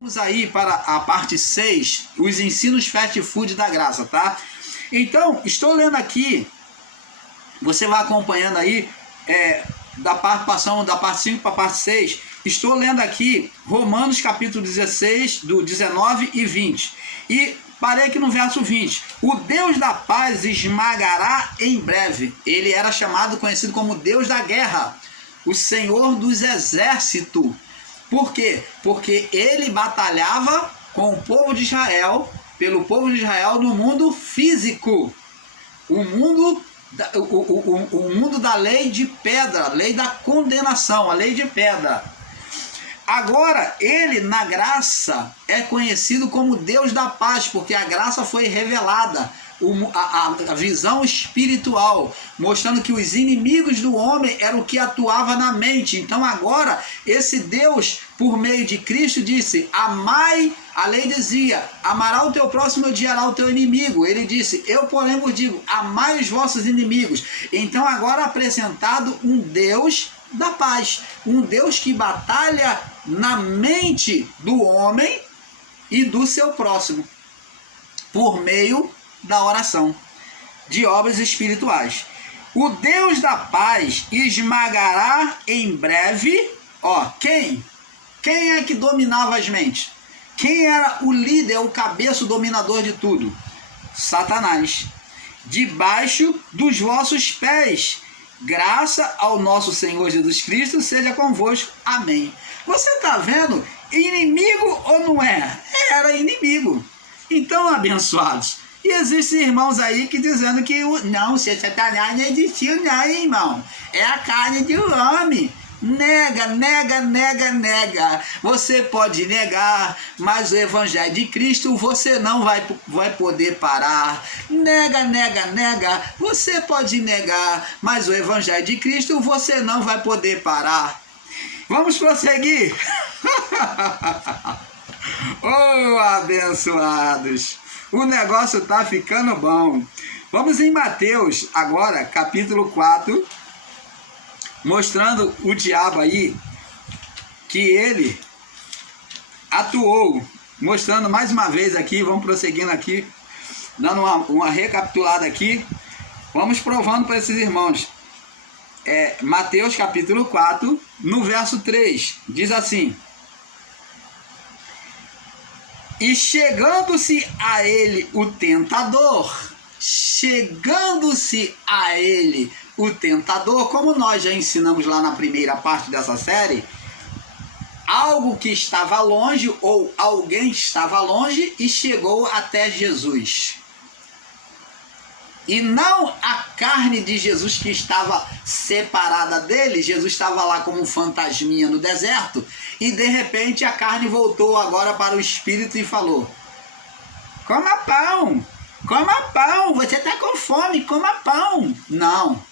Vamos aí para a parte 6, os ensinos fast food da graça, tá? Então, estou lendo aqui, você vai acompanhando aí, passando da parte 5 para a parte 6, estou lendo aqui Romanos capítulo 16, do 19 e 20. E parei aqui no verso 20. O Deus da paz esmagará em breve. Ele era conhecido como Deus da guerra, o Senhor dos exércitos. Por quê? Porque ele batalhava com o povo de Israel, pelo povo de Israel no mundo físico. O mundo da lei de pedra, a lei da condenação, a lei de pedra. Agora, ele na graça é conhecido como Deus da paz, porque a graça foi revelada, a visão espiritual, mostrando que os inimigos do homem eram o que atuava na mente. Então agora, esse Deus, por meio de Cristo, disse, amai, a lei dizia, amará o teu próximo e odiará o teu inimigo. Ele disse, eu porém vos digo, amai os vossos inimigos. Então agora apresentado um Deus da paz, um Deus que batalha na mente do homem e do seu próximo, por meio da oração, de obras espirituais. O Deus da paz esmagará em breve, quem é que dominava as mentes? Quem era o líder, o cabeça, o dominador de tudo? Satanás. Debaixo dos vossos pés. Graça ao nosso Senhor Jesus Cristo seja convosco. Amém. Você está vendo? Inimigo ou não é? Era inimigo. Então, abençoados, e existem irmãos aí que dizendo que não, se Satanás não existiu não, irmão. É a carne do homem. Nega. Você pode negar, mas o evangelho de Cristo você não vai poder parar. Nega. Você pode negar, mas o evangelho de Cristo você não vai poder parar. Vamos prosseguir. Oh, abençoados. O negócio tá ficando bom. Vamos em Mateus agora, capítulo 4, mostrando o diabo aí, que ele atuou, mostrando mais uma vez aqui, vamos prosseguindo aqui, dando uma recapitulada aqui, vamos provando para esses irmãos. Mateus capítulo 4, no verso 3, diz assim: e chegando-se a ele o tentador, como nós já ensinamos lá na primeira parte dessa série, algo que estava longe ou alguém estava longe e chegou até Jesus. E não a carne de Jesus que estava separada dele. Jesus estava lá como um fantasminha no deserto. E de repente a carne voltou agora para o espírito e falou: coma pão, você está com fome, coma pão. Não,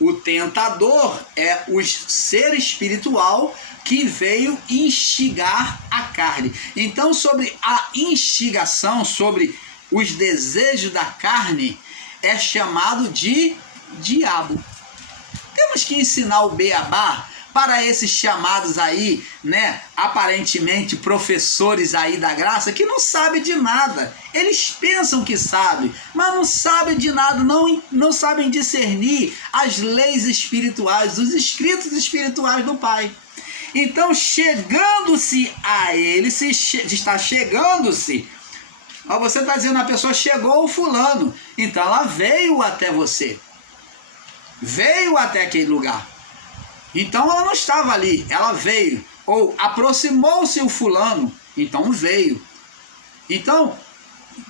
o tentador é o ser espiritual que veio instigar a carne. Então, sobre a instigação, sobre os desejos da carne, é chamado de diabo. Temos que ensinar o beabá para esses chamados aí, né, aparentemente professores aí da graça, que não sabem de nada. Eles pensam que sabem, mas não sabem de nada, não sabem discernir as leis espirituais, os escritos espirituais do Pai. Então, chegando-se a ele, está chegando-se. Você está dizendo, a pessoa chegou o fulano, então ela veio até você, veio até aquele lugar. Então ela não estava ali, ela veio. Ou aproximou-se o fulano, então veio. Então,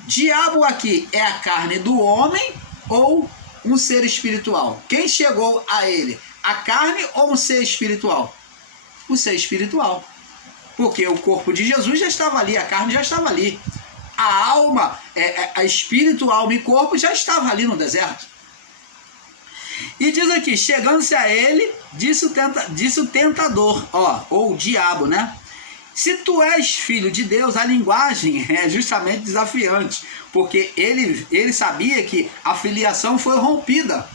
diabo aqui é a carne do homem ou um ser espiritual? Quem chegou a ele? A carne ou um ser espiritual? O ser espiritual. Porque o corpo de Jesus já estava ali, a carne já estava ali. A alma, a espírito, alma e corpo já estava ali no deserto. E diz aqui, chegando-se a ele, disse o tentador, ou o diabo, né? Se tu és filho de Deus, a linguagem é justamente desafiante, porque ele sabia que a filiação foi rompida,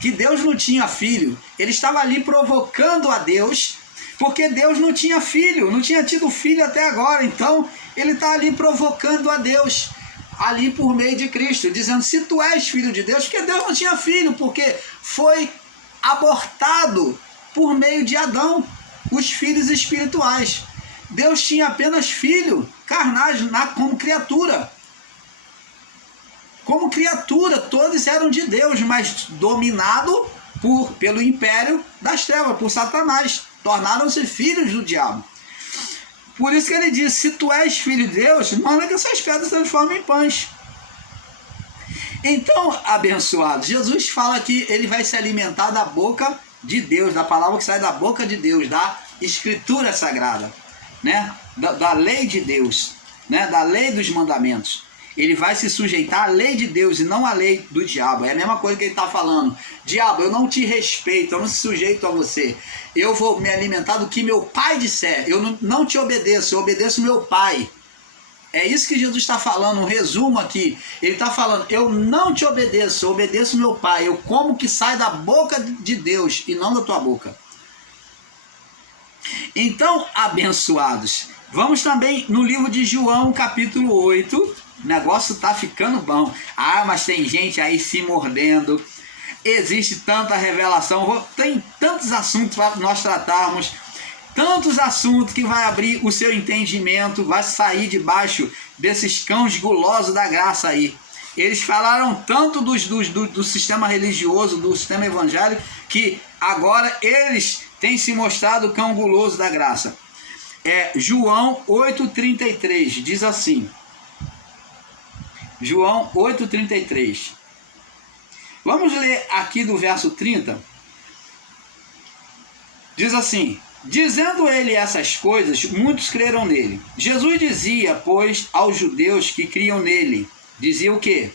que Deus não tinha filho. Ele estava ali provocando a Deus Porque Deus não tinha filho, não tinha tido filho até agora. Então ele está ali provocando a Deus, ali por meio de Cristo, dizendo: se tu és filho de Deus, porque Deus não tinha filho, porque foi abortado por meio de Adão, os filhos espirituais. Deus tinha apenas filho carnais como criatura. Como criatura, todos eram de Deus, mas dominado pelo império das trevas, por Satanás. Tornaram-se filhos do diabo. Por isso que ele diz: se tu és filho de Deus, manda que essas pedras se transformem em pães. Então, abençoado, Jesus fala que ele vai se alimentar da boca de Deus, da palavra que sai da boca de Deus, da escritura sagrada, né? Da lei de Deus, né? Da lei dos mandamentos. Ele vai se sujeitar à lei de Deus e não à lei do diabo. É a mesma coisa que ele está falando: diabo, eu não te respeito, eu não se sujeito a você. Eu vou me alimentar do que meu pai disser. Eu não te obedeço, eu obedeço meu pai. É isso que Jesus está falando, um resumo aqui. Ele está falando: eu não te obedeço, eu obedeço meu pai. Eu como o que sai da boca de Deus e não da tua boca. Então, abençoados, vamos também no livro de João, capítulo 8. O negócio tá ficando bom. Ah, mas tem gente aí se mordendo. Existe tanta revelação. Tem tantos assuntos para nós tratarmos. Tantos assuntos que vai abrir o seu entendimento. Vai sair debaixo desses cães gulosos da graça aí. Eles falaram tanto do sistema religioso, do sistema evangélico, que agora eles têm se mostrado cão guloso da graça. João 8,33 diz assim. João 8,33. Vamos ler aqui do verso 30. Diz assim: dizendo ele essas coisas, muitos creram nele. Jesus dizia, pois, aos judeus que criam nele, dizia o quê?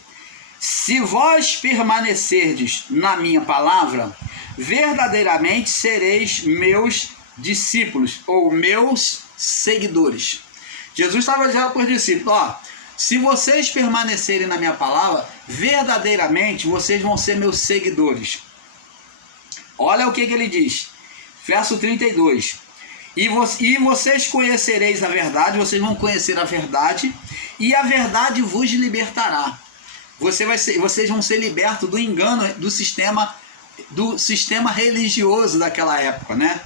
Se vós permanecerdes na minha palavra, verdadeiramente sereis meus discípulos, ou meus seguidores. Jesus estava dizendo para os discípulos: se vocês permanecerem na minha palavra, verdadeiramente vocês vão ser meus seguidores. Olha o que ele diz. Verso 32. E vocês conhecereis a verdade, vocês vão conhecer a verdade, e a verdade vos libertará. Vocês vão ser libertos do engano do sistema religioso daquela época, né?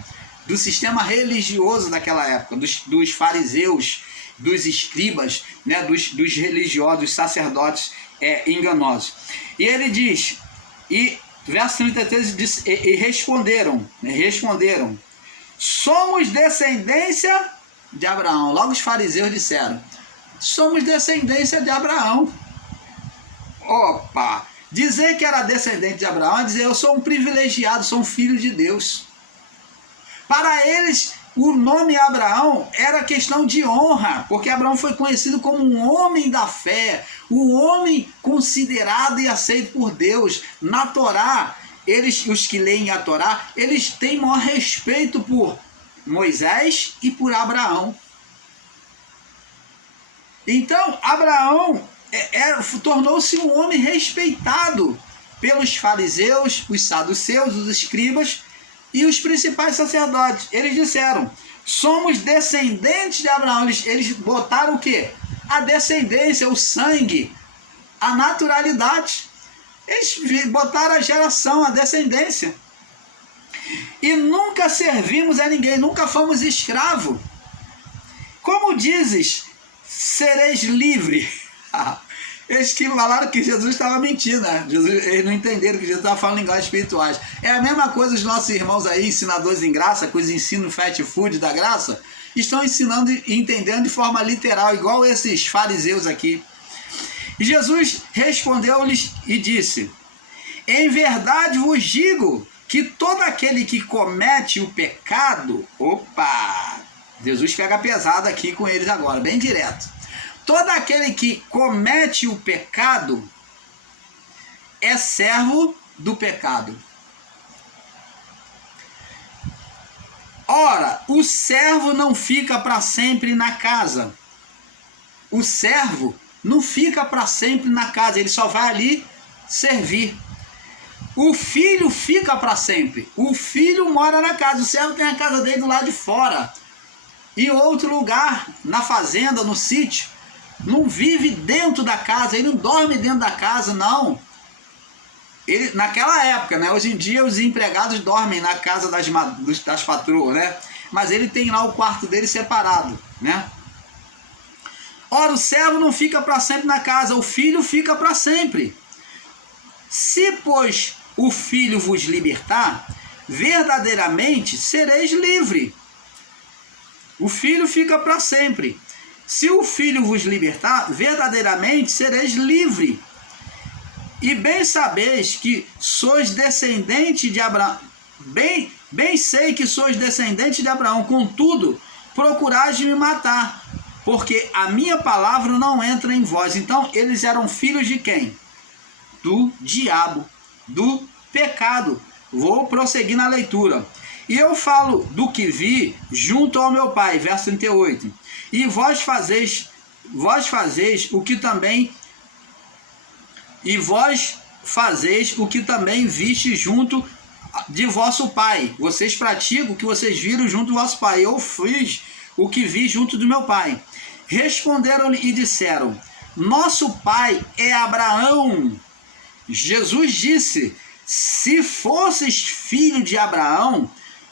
Do sistema religioso daquela época, dos fariseus, dos escribas, né, dos religiosos, dos sacerdotes enganosos. E ele diz, verso 33 diz: e responderam, somos descendência de Abraão. Logo os fariseus disseram: somos descendência de Abraão. Opa! Dizer que era descendente de Abraão é dizer: eu sou um privilegiado, sou um filho de Deus. Para eles, o nome Abraão era questão de honra, porque Abraão foi conhecido como um homem da fé, um homem considerado e aceito por Deus. Na Torá, os que leem a Torá, eles têm maior respeito por Moisés e por Abraão. Então, Abraão tornou-se um homem respeitado pelos fariseus, os saduceus, os escribas e os principais sacerdotes. Eles disseram: somos descendentes de Abraão. Eles botaram o quê? A descendência, o sangue, a naturalidade. Eles botaram a geração, a descendência. E nunca servimos a ninguém, nunca fomos escravos. Como dizes, sereis livre. Eles que falaram que Jesus estava mentindo, né? Eles não entenderam que Jesus estava falando linguagens espirituais. É a mesma coisa os nossos irmãos aí, ensinadores em graça, com os ensinos fast food da graça, estão ensinando e entendendo de forma literal, igual esses fariseus aqui. E Jesus respondeu-lhes e disse: em verdade vos digo que todo aquele que comete o pecado... Opa! Jesus pega pesado aqui com eles agora, bem direto. Todo aquele que comete o pecado é servo do pecado. Ora, o servo não fica para sempre na casa. O servo não fica para sempre na casa, ele só vai ali servir. O filho fica para sempre. O filho mora na casa. O servo tem a casa dele do lado de fora. Em outro lugar, na fazenda, no sítio. Não vive dentro da casa. Ele não dorme dentro da casa, não. Ele, naquela época, né? Hoje em dia os empregados dormem na casa das patroas, né? Mas ele tem lá o quarto dele separado, né? Ora, o servo não fica para sempre na casa. O filho fica para sempre. Se, pois, o filho vos libertar, verdadeiramente sereis livre. O filho fica para sempre. Se o filho vos libertar, verdadeiramente sereis livre. E bem sabeis que sois descendente de Abraão. Bem sei que sois descendente de Abraão. Contudo, procurais de me matar, porque a minha palavra não entra em vós. Então, eles eram filhos de quem? Do diabo, do pecado. Vou prosseguir na leitura. E eu falo do que vi junto ao meu pai, verso 38. E vós fazeis o que também viste junto de vosso pai. Vocês praticam o que vocês viram junto do vosso pai. Eu fiz o que vi junto do meu pai. Responderam-lhe e disseram: nosso pai é Abraão. Jesus disse: se fosseis filho de Abraão,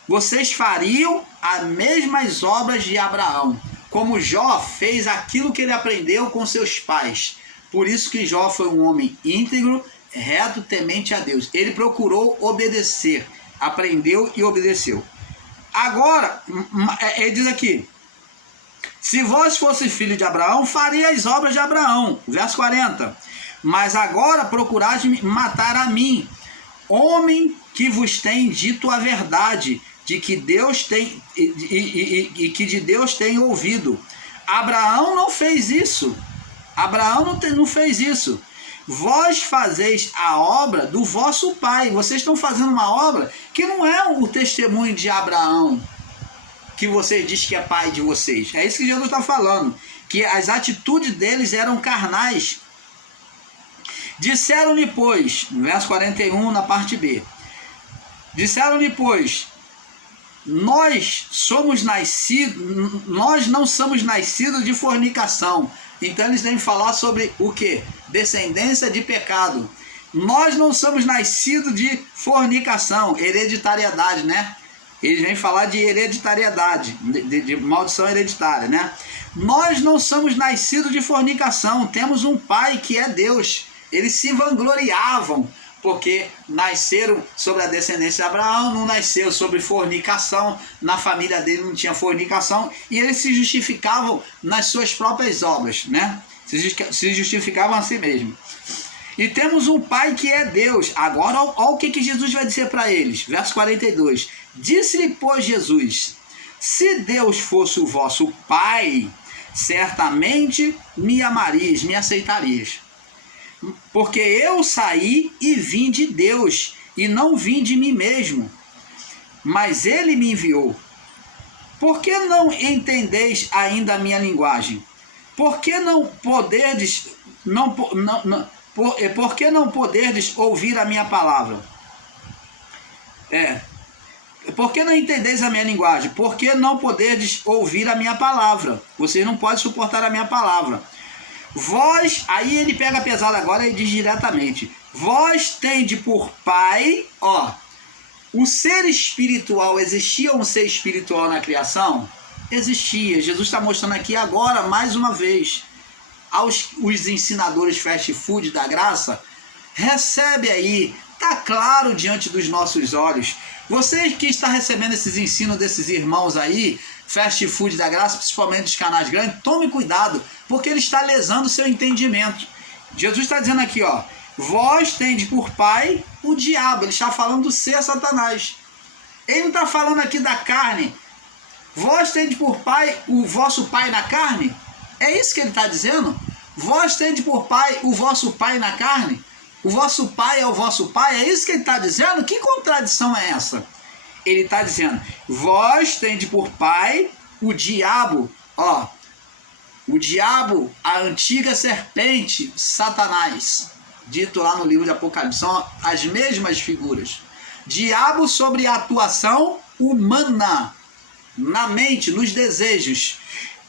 vocês fariam as mesmas obras de Abraão. Como Jó fez aquilo que ele aprendeu com seus pais. Por isso que Jó foi um homem íntegro, reto, temente a Deus. Ele procurou obedecer, aprendeu e obedeceu. Agora, ele diz aqui: se vós fosse filho de Abraão, faria as obras de Abraão. Verso 40. Mas agora procurais matar a mim, homem que vos tem dito a verdade, de que Deus tem e que de Deus tem ouvido. Abraão não fez isso. Abraão não fez isso. Vós fazeis a obra do vosso pai. Vocês estão fazendo uma obra que não é o testemunho de Abraão, que vocês dizem que é pai de vocês. É isso que Jesus está falando. Que as atitudes deles eram carnais. Disseram-lhe, pois, no verso 41, na parte B. Disseram-lhe, pois, nós não somos nascidos de fornicação. Então eles vêm falar sobre o que? Descendência de pecado. Nós não somos nascidos de fornicação, hereditariedade, né? Eles vêm falar de hereditariedade, de maldição hereditária, né? Nós não somos nascidos de fornicação, temos um pai que é Deus. Eles se vangloriavam, porque nasceram sobre a descendência de Abraão, não nasceram sobre fornicação, na família dele não tinha fornicação, e eles se justificavam nas suas próprias obras, né? Se justificavam a si mesmo. E temos um pai que é Deus. Agora, olha o que Jesus vai dizer para eles. Verso 42. Disse-lhe, pois, Jesus: se Deus fosse o vosso pai, certamente me amarias, me aceitarias. Porque eu saí e vim de Deus, e não vim de mim mesmo, mas ele me enviou. Por que não entendeis ainda a minha linguagem? Por que não poderdes ouvir a minha palavra? Por que não entendeis a minha linguagem? Por que não poderdes ouvir a minha palavra? Vocês não podem suportar a minha palavra. Vós, aí ele pega pesado agora e diz diretamente: vós tende por pai, o ser espiritual. Existia um ser espiritual na criação? Existia. Jesus está mostrando aqui agora, mais uma vez, os ensinadores fast food da graça. Recebe aí, está claro diante dos nossos olhos. Você que está recebendo esses ensinos desses irmãos aí, fast food da graça, principalmente dos canais grandes, tome cuidado, porque ele está lesando o seu entendimento. Jesus está dizendo aqui, vós tende por pai o diabo. Ele está falando do ser Satanás. Ele não está falando aqui da carne. Vós tende por pai o vosso pai na carne? É isso que ele está dizendo? Vós tende por pai o vosso pai na carne? O vosso pai é o vosso pai? É isso que ele está dizendo? Que contradição é essa? Ele está dizendo: vós tende por pai o diabo. O diabo, a antiga serpente, Satanás. dito lá no livro de Apocalipse. São as mesmas figuras. Diabo sobre a atuação humana, na mente, nos desejos.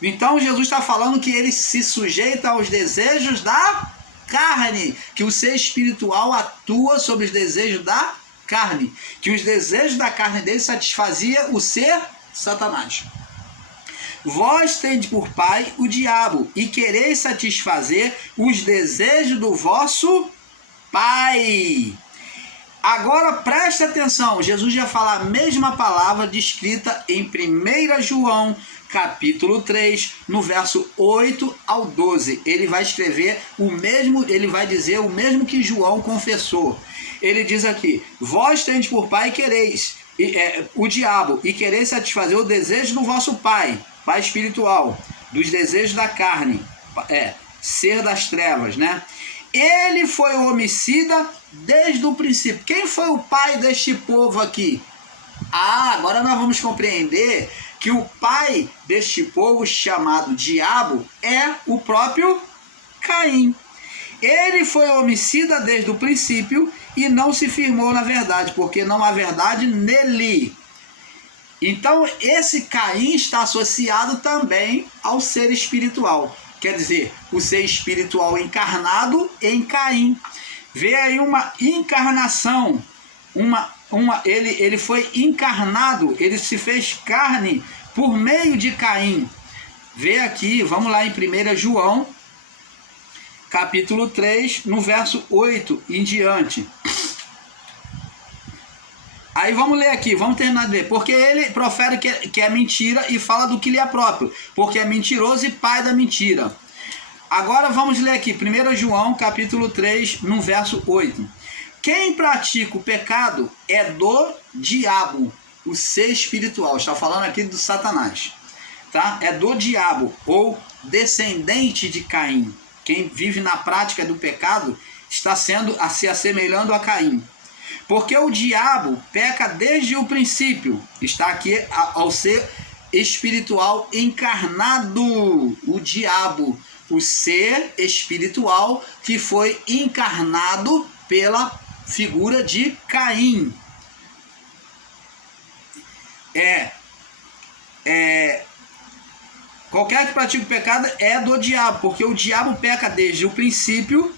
Então Jesus está falando que ele se sujeita aos desejos da carne, que o ser espiritual atua sobre os desejos da carne, que os desejos da carne dele satisfazia o ser Satanás. Vós tendes por pai o diabo, e quereis satisfazer os desejos do vosso pai. Agora preste atenção, Jesus já fala a mesma palavra descrita em 1 João, capítulo 3, no verso 8 ao 12. Ele vai escrever o mesmo, ele vai dizer o mesmo que João confessou. Ele diz aqui: vós tendes por pai quereis o diabo, e quereis satisfazer o desejo do vosso pai, pai espiritual, dos desejos da carne, ser das trevas, né? Ele foi o homicida desde o princípio. Quem foi o pai deste povo aqui? Agora nós vamos compreender que o pai deste povo chamado diabo é o próprio Caim. Ele foi homicida desde o princípio e não se firmou na verdade, porque não há verdade nele. Então esse Caim está associado também ao ser espiritual. Quer dizer, o ser espiritual encarnado em Caim. Vê aí uma encarnação, ele foi encarnado, ele se fez carne por meio de Caim. Vê aqui, vamos lá em 1 João, capítulo 3, no verso 8 em diante. Aí vamos ler aqui, vamos terminar de ler. Porque ele profere que é mentira e fala do que lhe é próprio, porque é mentiroso e pai da mentira. Agora vamos ler aqui, 1 João, capítulo 3, no verso 8. Quem pratica o pecado é do diabo, o ser espiritual. Está falando aqui do Satanás, tá? É do diabo, ou descendente de Caim. Quem vive na prática do pecado está se assemelhando a Caim. Porque o diabo peca desde o princípio. Está aqui ao ser espiritual encarnado. O diabo, o ser espiritual que foi encarnado pela figura de Caim. Qualquer que pratique o pecado é do diabo, porque o diabo peca desde o princípio.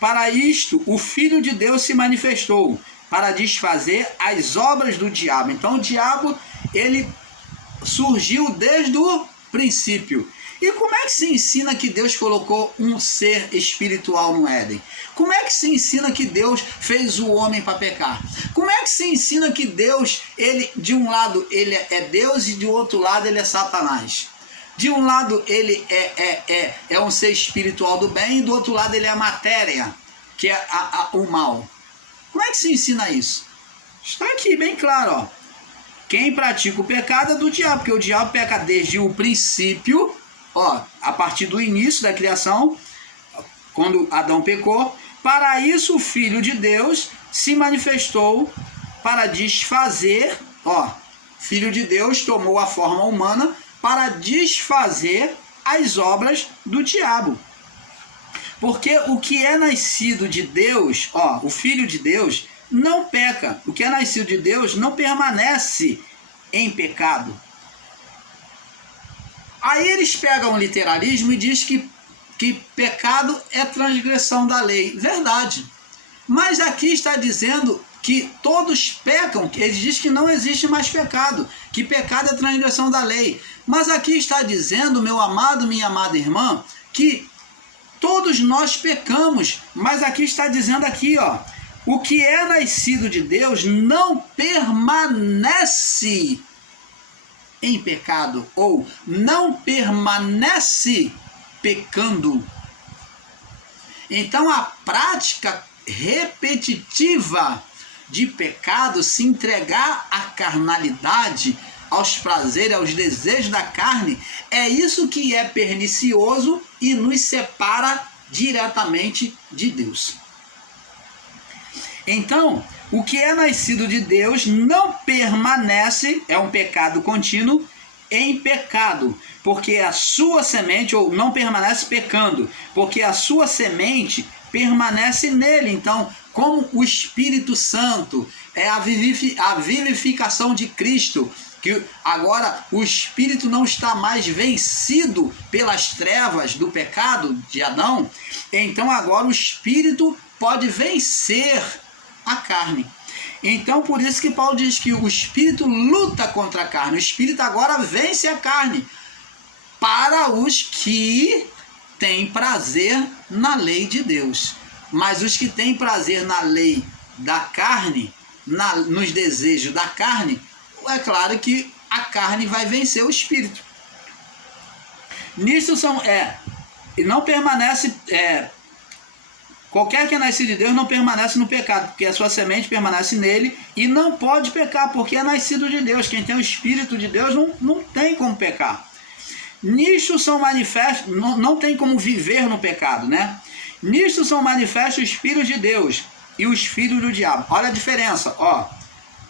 Para isto, o Filho de Deus se manifestou, para desfazer as obras do diabo. Então o diabo, ele surgiu desde o princípio. E como é que se ensina que Deus colocou um ser espiritual no Éden? Como é que se ensina que Deus fez o homem para pecar? Como é que se ensina que Deus, ele, de um lado ele é Deus e de outro lado ele é Satanás? De um lado ele é um ser espiritual do bem e do outro lado ele é a matéria, que é o mal. Como é que se ensina isso? Está aqui bem claro, ó. Quem pratica o pecado é do diabo, porque o diabo peca desde o princípio, a partir do início da criação, quando Adão pecou. Para isso o Filho de Deus se manifestou para desfazer, Filho de Deus tomou a forma humana para desfazer as obras do diabo. Porque o que é nascido de Deus, o Filho de Deus, não peca. O que é nascido de Deus não permanece em pecado. Aí eles pegam o literalismo e dizem que pecado é transgressão da lei. Verdade. Mas aqui está dizendo que todos pecam. Eles dizem que não existe mais pecado, que pecado é transgressão da lei. Mas aqui está dizendo, meu amado, minha amada irmã, que todos nós pecamos. Mas aqui está dizendo aqui, o que é nascido de Deus não permanece em pecado, ou não permanece pecando. Então a prática repetitiva de pecado, se entregar à carnalidade, aos prazeres, aos desejos da carne, é isso que é pernicioso e nos separa diretamente de Deus. Então, o que é nascido de Deus não permanece, é um pecado contínuo, em pecado, porque a sua semente, ou não permanece pecando, porque a sua semente permanece nele. Então, como o Espírito Santo é a vivificação de Cristo, que agora o Espírito não está mais vencido pelas trevas do pecado de Adão, então agora o Espírito pode vencer a carne. Então por isso que Paulo diz que o Espírito luta contra a carne, o Espírito agora vence a carne, para os que têm prazer na lei de Deus. Mas os que têm prazer na lei da carne, nos desejos da carne, é claro que a carne vai vencer o Espírito. Nisso não permanece, qualquer que é nascido de Deus não permanece no pecado, porque a sua semente permanece nele e não pode pecar, porque é nascido de Deus. Quem tem o Espírito de Deus não tem como pecar. Nisto são manifestos, não tem como viver no pecado, né? Nisto são manifestos os filhos de Deus e os filhos do diabo. Olha a diferença, ó.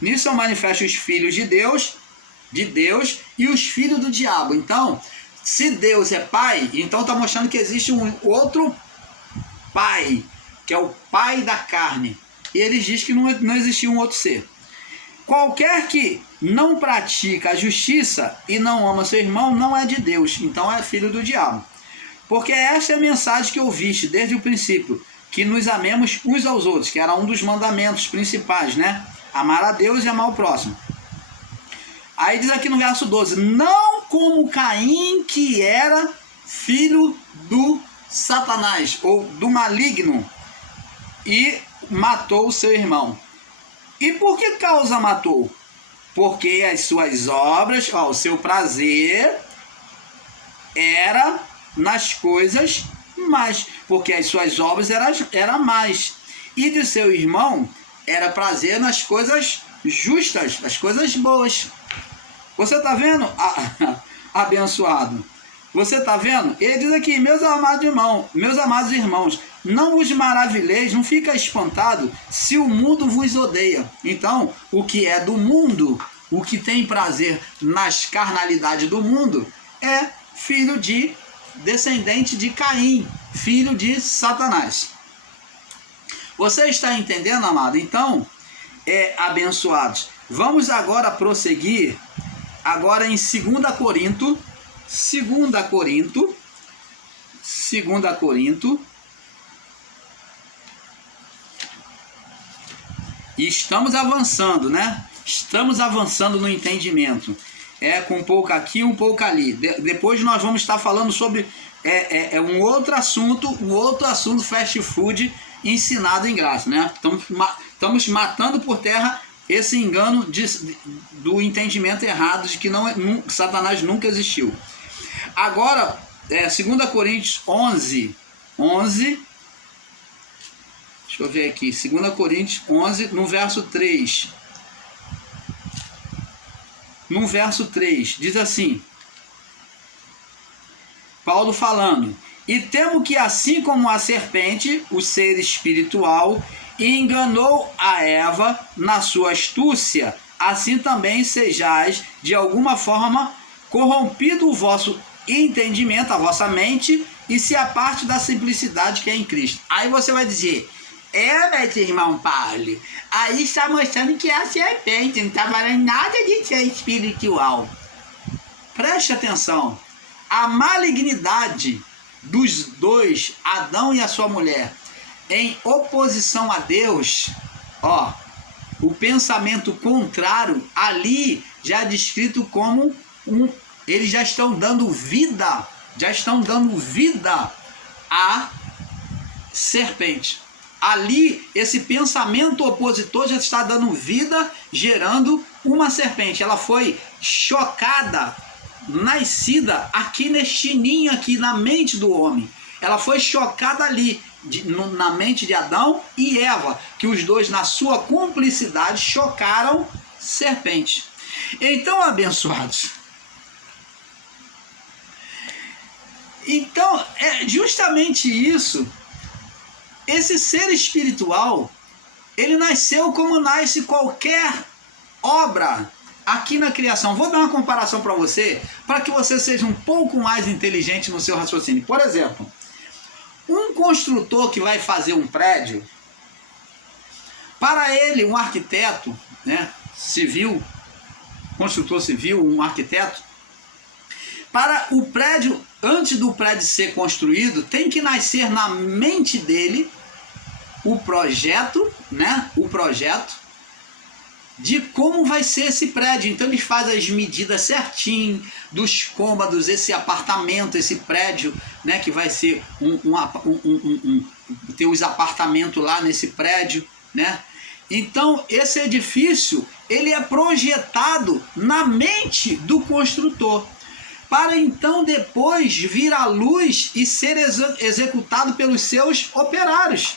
Nisso são manifestos os filhos de Deus e os filhos do diabo. Então, se Deus é pai, então está mostrando que existe um outro pai, que é o pai da carne. E ele diz que não existia um outro ser. Qualquer que não pratica a justiça e não ama seu irmão não é de Deus, então é filho do diabo. Porque esta é a mensagem que ouviste desde o princípio, que nos amemos uns aos outros, que era um dos mandamentos principais, né? Amar a Deus e amar o próximo. Aí diz aqui no verso 12, não como Caim, que era filho do Satanás, ou do maligno, e matou o seu irmão. E por que causa matou? Porque as suas obras, o seu prazer era nas coisas más, porque as suas obras eram más. E de seu irmão era prazer nas coisas justas, nas coisas boas. Você está vendo, abençoado? Você está vendo? Ele diz aqui, meus amados irmãos, não vos maravilheis, não fica espantado se o mundo vos odeia. Então, o que é do mundo, o que tem prazer nas carnalidades do mundo, é filho de descendente de Caim, filho de Satanás. Você está entendendo, amado? Então, abençoados. Vamos agora prosseguir, agora em 2 Corinto, e estamos avançando, né? Estamos avançando no entendimento. Com um pouco aqui, um pouco ali. Depois nós vamos estar falando sobre um outro assunto fast food ensinado em graça, né? Estamos matando por terra esse engano do entendimento errado de que Satanás nunca existiu. Agora, 2 Coríntios 11, deixa eu ver aqui, 2 Coríntios 11, no verso 3. No verso 3, diz assim, Paulo falando, e temo que assim como a serpente, o ser espiritual, enganou a Eva na sua astúcia, assim também sejais de alguma forma corrompido o vosso entendimento, a vossa mente, e se aparte da simplicidade que é em Cristo. Aí você vai dizer, meu irmão Paulo, aí está mostrando que é a serpente, não está falando nada de ser espiritual. Preste atenção, a malignidade dos dois, Adão e a sua mulher, em oposição a Deus, o pensamento contrário, ali já é descrito como eles já estão dando vida à serpente. Ali, esse pensamento opositor já está dando vida, gerando uma serpente. Ela foi chocada, nascida aqui neste ninho aqui na mente do homem. Ela foi chocada ali, na mente de Adão e Eva, que os dois, na sua cumplicidade, chocaram serpente. Então, abençoados, então é justamente isso. Esse ser espiritual, ele nasceu como nasce qualquer obra aqui na criação. Vou dar uma comparação para você, para que você seja um pouco mais inteligente no seu raciocínio. Por exemplo, um construtor que vai fazer um prédio, para ele, um arquiteto, né, civil, construtor civil, um arquiteto, para o prédio, antes do prédio ser construído, tem que nascer na mente dele o projeto, né, o projeto de como vai ser esse prédio. Então eles fazem as medidas certinho dos cômodos, esse apartamento, esse prédio, né, que vai ser ter os apartamentos lá nesse prédio, né? Então esse edifício, ele é projetado na mente do construtor, para então depois vir à luz e ser executado pelos seus operários.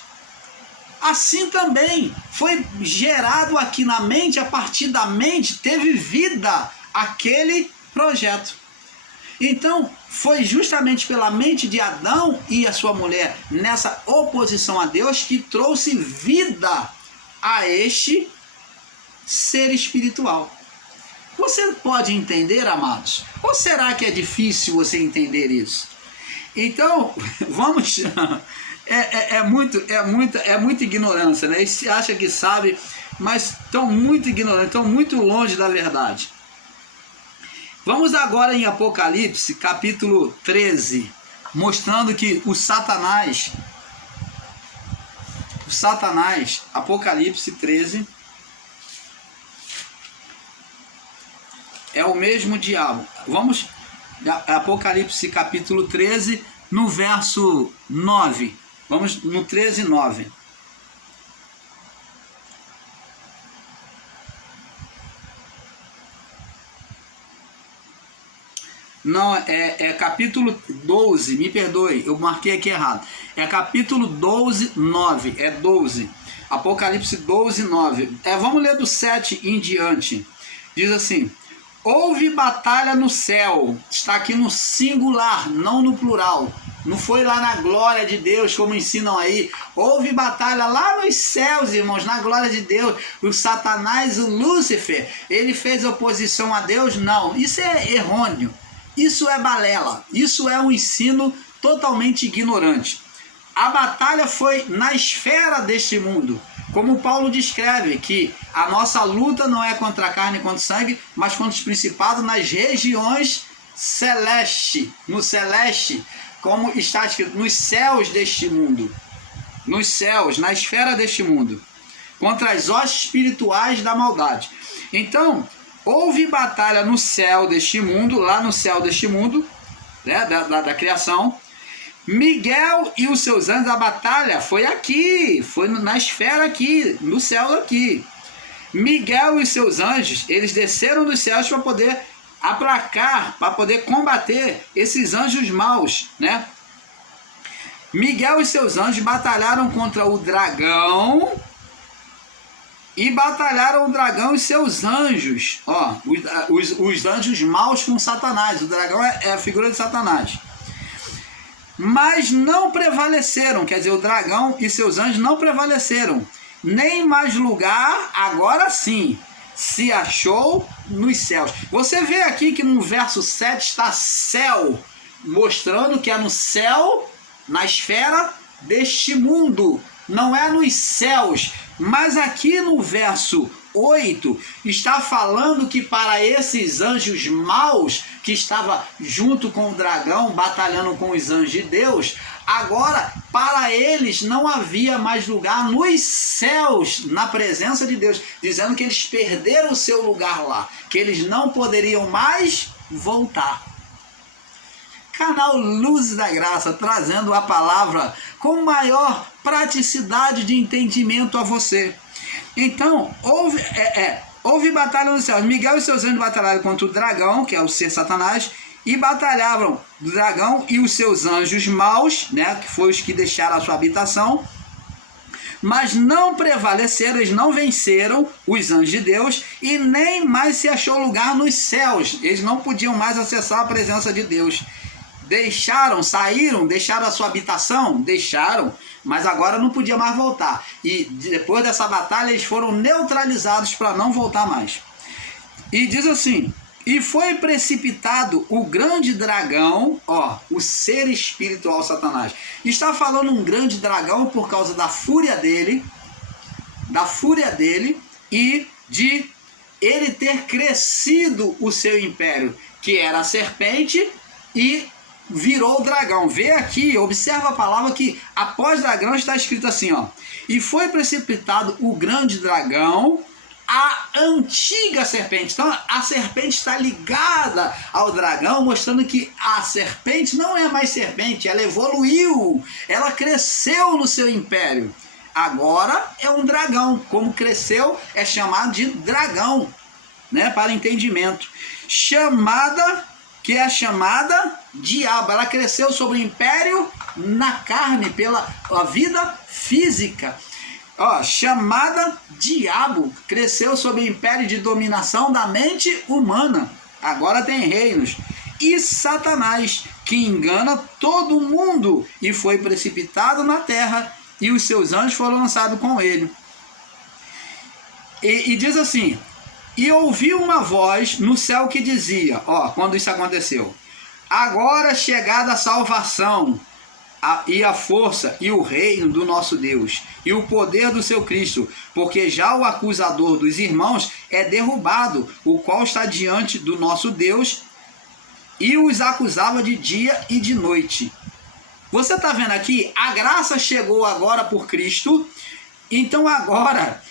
Assim também foi gerado aqui na mente, a partir da mente teve vida aquele projeto. Então foi justamente pela mente de Adão e a sua mulher, nessa oposição a Deus, que trouxe vida a este ser espiritual. Você pode entender, amados? Ou será que é difícil você entender isso? Então, vamos... É muita ignorância, né? Eles se acham que sabem, mas estão muito ignorantes, estão muito longe da verdade. Vamos agora em Apocalipse, capítulo 13, mostrando que o Satanás, Apocalipse 13, é o mesmo diabo. Vamos, Apocalipse capítulo 13, no verso 9. Vamos no 13, 9. Não, é capítulo 12, me perdoe, eu marquei aqui errado. É capítulo 12, 9, é 12. Apocalipse 12, 9. Vamos ler do 7 em diante. Diz assim: houve batalha no céu, está aqui no singular, não no plural. Não foi lá na glória de Deus, como ensinam aí. Houve batalha lá nos céus, irmãos, na glória de Deus. O Satanás, o Lúcifer, ele fez oposição a Deus? Não, isso é errôneo. Isso é balela. Isso é um ensino totalmente ignorante. A batalha foi na esfera deste mundo. Como Paulo descreve, que a nossa luta não é contra a carne e contra o sangue, mas contra os principados nas regiões celeste, no celeste, como está escrito, nos céus deste mundo, nos céus, na esfera deste mundo, contra as hostes espirituais da maldade. Então, houve batalha no céu deste mundo, lá no céu deste mundo, né, da criação. Miguel e os seus anjos, a batalha foi aqui, foi na esfera aqui, no céu aqui. Miguel e os seus anjos, eles desceram dos céus para poder aplacar, para poder combater esses anjos maus, né? Miguel e seus anjos batalharam contra o dragão e batalharam o dragão e seus anjos. Ó, os anjos maus com Satanás. O dragão é a figura de Satanás. Mas não prevaleceram, quer dizer, o dragão e seus anjos não prevaleceram. Nem mais lugar, agora sim, se achou nos céus. Você vê aqui que no verso 7 está céu, mostrando que é no céu, na esfera deste mundo, não é nos céus. Mas aqui no verso 8 está falando que para esses anjos maus, que estava junto com o dragão, batalhando com os anjos de Deus, agora para eles não havia mais lugar nos céus, na presença de Deus, dizendo que eles perderam o seu lugar lá, que eles não poderiam mais voltar. Canal Luz da Graça, trazendo a palavra com maior praticidade de entendimento a você. Então, houve batalha nos céus. Miguel e seus anjos batalharam contra o dragão, que é o ser Satanás, e batalhavam o dragão e os seus anjos maus, né, que foram os que deixaram a sua habitação, mas não prevaleceram, eles não venceram os anjos de Deus, e nem mais se achou lugar nos céus. Eles não podiam mais acessar a presença de Deus. Saíram, deixaram a sua habitação? Deixaram, mas agora não podia mais voltar. E depois dessa batalha eles foram neutralizados para não voltar mais. E diz assim: e foi precipitado o grande dragão, ó, o ser espiritual Satanás. Está falando um grande dragão por causa da fúria dele e de ele ter crescido o seu império, que era a serpente, e virou o dragão. Vê aqui, observa a palavra que após dragão está escrito assim, ó: e foi precipitado o grande dragão, a antiga serpente. Então a serpente está ligada ao dragão, mostrando que a serpente não é mais serpente, ela evoluiu, ela cresceu no seu império. Agora é um dragão, como cresceu é chamado de dragão, né, para entendimento. Que é chamada diabo, ela cresceu sobre o império na carne, pela a vida física. Ó, chamada diabo, cresceu sob o império de dominação da mente humana, agora tem reinos. E Satanás, que engana todo mundo, e foi precipitado na terra, e os seus anjos foram lançados com ele. E diz assim: e ouvi uma voz no céu que dizia, ó, quando isso aconteceu: agora chegada a salvação, e a força e o reino do nosso Deus, e o poder do seu Cristo, porque já o acusador dos irmãos é derrubado, o qual está diante do nosso Deus, e os acusava de dia e de noite. Você está vendo aqui? A graça chegou agora por Cristo, então agora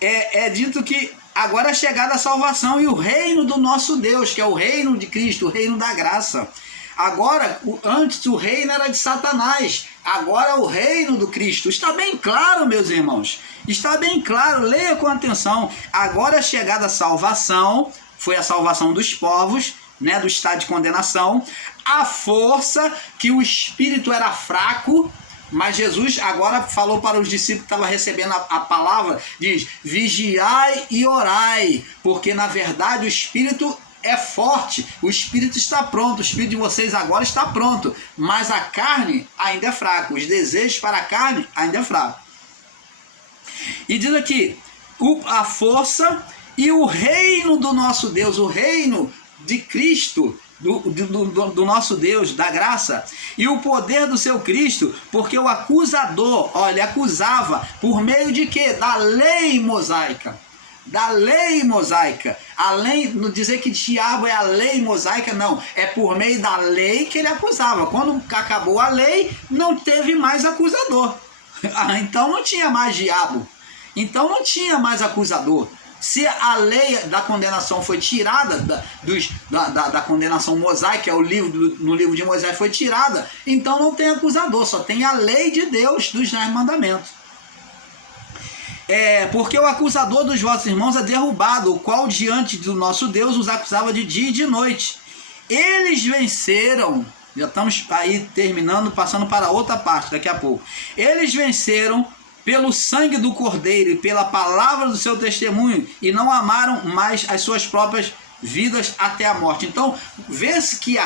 é dito que agora é chegada a salvação e o reino do nosso Deus, que é o reino de Cristo, o reino da graça. Agora, antes o reino era de Satanás, agora é o reino do Cristo. Está bem claro, meus irmãos, está bem claro, leia com atenção. Agora é chegada a salvação, foi a salvação dos povos, né, do estado de condenação, a força, que o espírito era fraco, mas Jesus agora falou para os discípulos que estavam recebendo a palavra, diz: vigiai e orai, porque na verdade o espírito é forte, o espírito está pronto, o espírito de vocês agora está pronto, mas a carne ainda é fraca, os desejos para a carne ainda é fraco. E diz aqui, a força e o reino do nosso Deus, o reino de Cristo, do nosso Deus, da graça, e o poder do seu Cristo, porque o acusador, olha, ele acusava por meio de quê? Da lei mosaica. Da lei mosaica. Além de dizer que diabo é a lei mosaica, não. É por meio da lei que ele acusava. Quando acabou a lei, não teve mais acusador. Então não tinha mais diabo. Então não tinha mais acusador. Se a lei da condenação foi tirada, da condenação mosaica, no livro de Moisés foi tirada, então não tem acusador, só tem a lei de Deus dos 10 mandamentos. Porque o acusador dos vossos irmãos é derrubado, o qual diante do nosso Deus os acusava de dia e de noite. Eles venceram, já estamos aí terminando, passando para outra parte daqui a pouco. Eles venceram pelo sangue do Cordeiro e pela palavra do seu testemunho, e não amaram mais as suas próprias vidas até a morte. Então, vê-se que